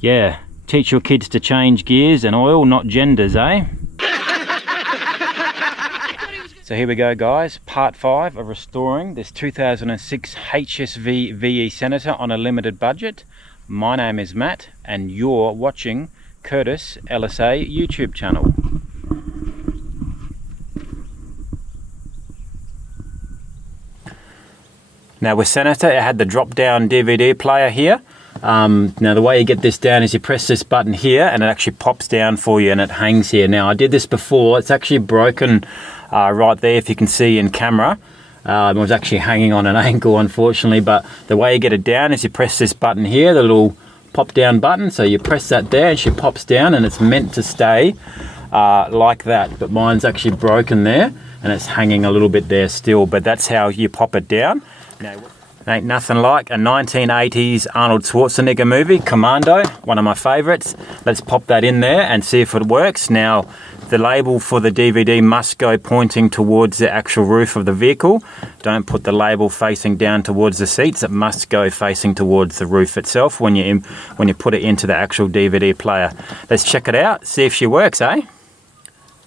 Yeah, teach your kids to change gears and oil, not genders, eh? So here we go, guys, part 5 of restoring this 2006 HSV VE Senator on a limited budget. My name is Matt and you're watching Curtis LSA YouTube channel. Now with Senator, it had the drop down DVD player here. Now the way you get this down is you press this button here and it actually pops down for you and it hangs here. Now I did this before, it's actually broken right there if you can see in camera. It was actually hanging on an angle unfortunately, but the way you get it down is you press this button here, the little pop down button. So you press that there and she pops down and it's meant to stay like that, but mine's actually broken there and it's hanging a little bit there still, but that's how you pop it down. Now, ain't nothing like a 1980s Arnold Schwarzenegger movie, Commando, one of my favourites. Let's pop that in there and see if it works. Now, the label for the DVD must go pointing towards the actual roof of the vehicle. Don't put the label facing down towards the seats. It must go facing towards the roof itself when you put it into the actual DVD player. Let's check it out, see if she works, eh?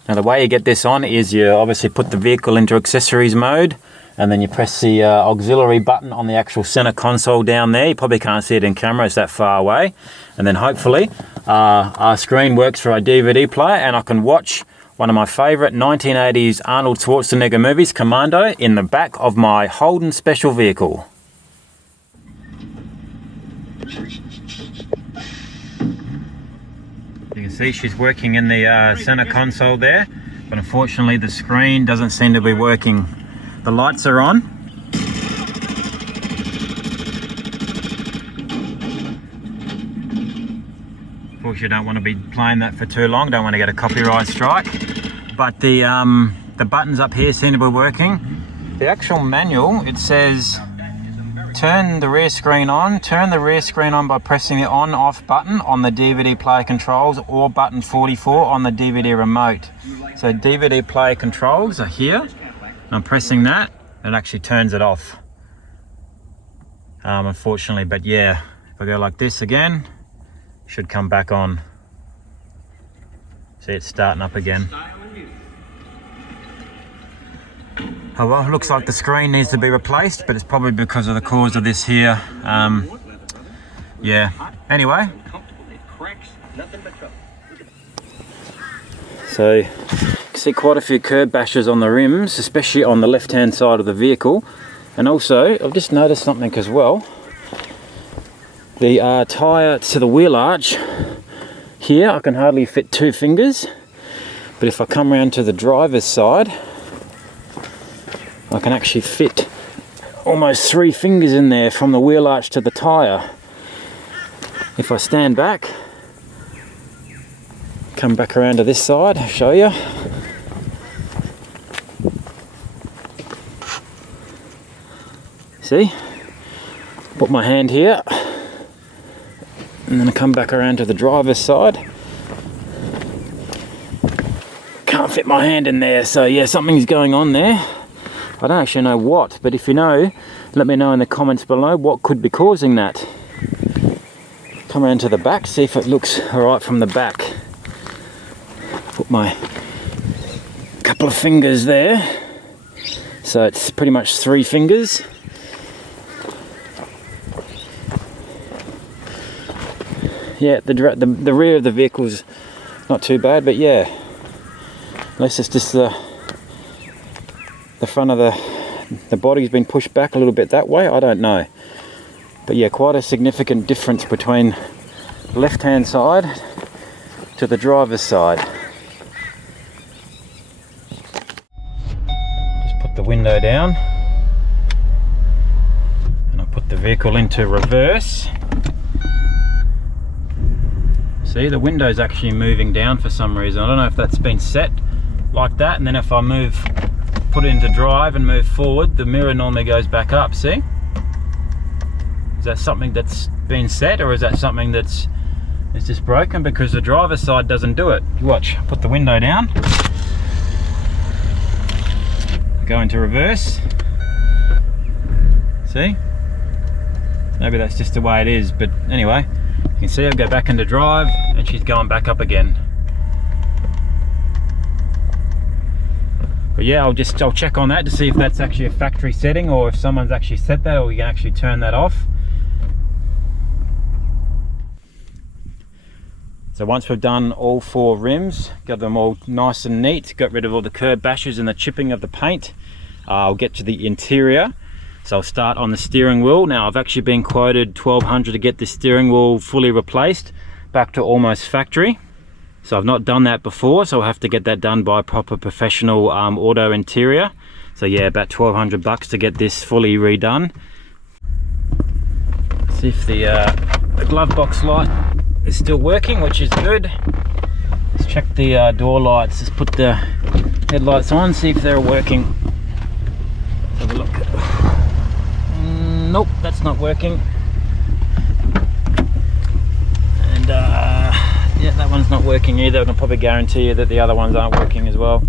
Now, the way you get this on is you obviously put the vehicle into accessories mode, and then you press the auxiliary button on the actual center console down there. You probably can't see it in camera, it's that far away. And then hopefully our screen works for our DVD player and I can watch one of my favorite 1980s Arnold Schwarzenegger movies, Commando, in the back of my Holden special vehicle. You can see she's working in the center console there, but unfortunately the screen doesn't seem to be working. The lights are on. Of course, you don't want to be playing that for too long. Don't want to get a copyright strike. But the buttons up here seem to be working. The actual manual, it says turn the rear screen on. Turn the rear screen on by pressing the on/off button on the DVD player controls or button 44 on the DVD remote. So DVD player controls are here. I'm pressing that, it actually turns it off, unfortunately, but yeah, if I go like this again, it should come back on. See, it's starting up again. Oh well, looks like the screen needs to be replaced, but it's probably because of the cause of this here. Yeah, anyway. So you can see quite a few curb bashes on the rims, especially on the left hand side of the vehicle. And also I've just noticed something as well. The tyre to the wheel arch here, I can hardly fit 2 fingers, but if I come around to the driver's side I can actually fit almost 3 fingers in there from the wheel arch to the tyre. If I stand back, come back around to this side, I'll show you. See? Put my hand here and then I come back around to the driver's side. Can't fit my hand in there, so yeah, something's going on there. I don't actually know what, but if you know, let me know in the comments below what could be causing that. Come around to the back, see if it looks alright from the back. Put my couple of fingers there, so it's pretty much 3 fingers. Yeah, the rear of the vehicle's not too bad, but yeah, unless it's just the front of the body's been pushed back a little bit that way, I don't know. But yeah, quite a significant difference between the left hand side to the driver's side. Just put the window down and I put the vehicle into reverse. See, the window's actually moving down for some reason. I don't know if that's been set like that, and then if I put it into drive and move forward, the mirror normally goes back up, see? Is that something that's been set, or is that something that's just broken because the driver's side doesn't do it? Watch, put the window down, go into reverse, see? Maybe that's just the way it is, but anyway, can see her go back into drive and she's going back up again. But yeah, I'll check on that to see if that's actually a factory setting or if someone's actually set that, or we can actually turn that off. So once we've done all 4 rims, got them all nice and neat, got rid of all the curb bashes and the chipping of the paint, I'll get to the interior. So I'll start on the steering wheel. Now I've actually been quoted $1,200 to get this steering wheel fully replaced, back to almost factory. So I've not done that before, so I'll have to get that done by a proper professional auto interior. So yeah, about $1,200 to get this fully redone. See if the glove box light is still working, which is good. Let's check the door lights. Let's put the headlights on, see if they're working. Let's have a look. Nope, that's not working. And yeah, that one's not working either. I can probably guarantee you that the other ones aren't working as well.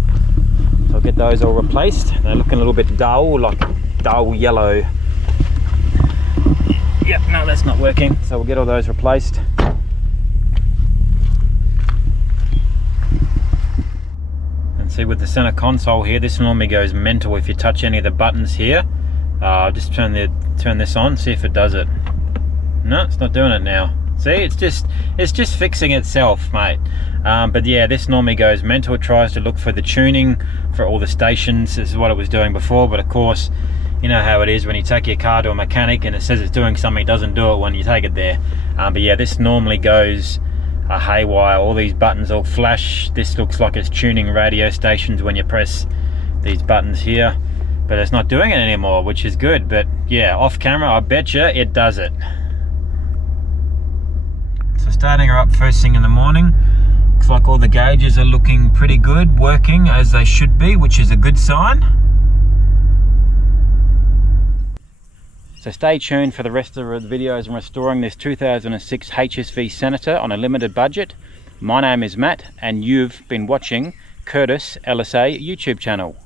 So I'll get those all replaced. They're looking a little bit dull, like dull yellow. Yep, no, that's not working. So we'll get all those replaced. And see, with the center console here, this normally goes mental if you touch any of the buttons here. I'll just turn this on, see if it does it. No, it's not doing it now. See, it's just fixing itself, mate. But yeah, this normally goes mental. It tries to look for the tuning for all the stations. This is what it was doing before, but of course, you know how it is when you take your car to a mechanic and it says it's doing something, it doesn't do it when you take it there. But yeah, this normally goes haywire. All these buttons all flash. This looks like it's tuning radio stations when you press these buttons here, but it's not doing it anymore, which is good. But yeah, off camera, I bet you it does it. So starting her up first thing in the morning, looks like all the gauges are looking pretty good, working as they should be, which is a good sign. So stay tuned for the rest of the videos on restoring this 2006 HSV Senator on a limited budget. My name is Matt and you've been watching Curtis LSA YouTube channel.